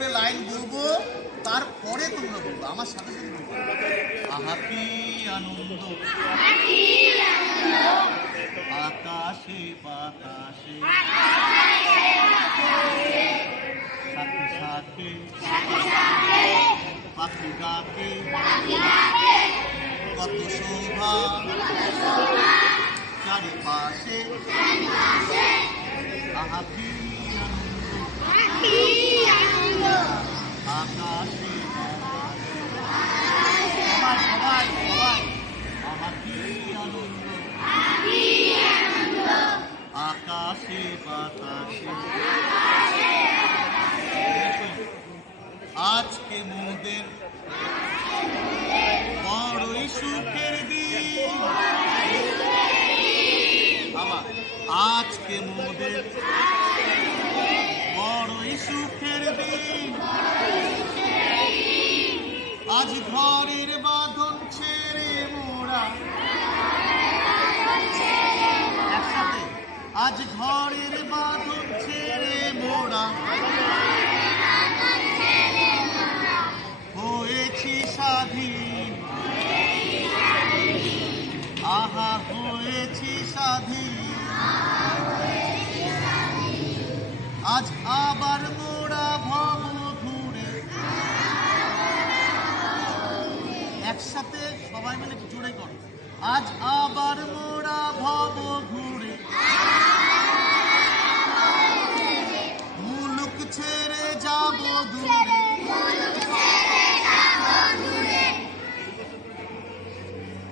করে লাইন বলবো, তারপরে তোমরা বলবো আমার সাথে সাথে বলবো। আহা কি আনন্দ আকাশে বাতাসে, সাথে সাথে পাখি ডাকে, কত শোভা চারিপাশে। আহা কি আনন্দ আকাশে বাতাসে, সবাই সবাই সবাই। আহা কি আনন্দ আকাশে বাতাসে। আজকে মোদের বড়ই সুখের দিন, আবার আজকে মোদের বড়ই সুখের দিন। আজ ঘরের বাঁধন ছেড়ে মোরা একসাথে, আজ ঘরের বাঁধন ছেড়ে মোরা হয়েছি স্বাধীন। আহা হয়েছি স্বাধীন। আজ আবার মোরা ভব ঘুরে, একসাথে সবাই মিলে জোরে করো। আজ আবার মোরা ভব ঘুরে, মুলুক ছেড়ে যাব দূরে।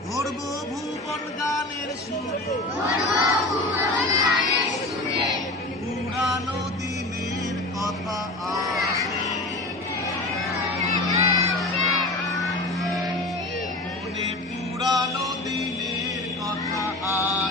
ধরবো ভুবন গানের সুরে, পুরানো দিনের কথা আসে মনে, পুরানো দিনের কথা আসে।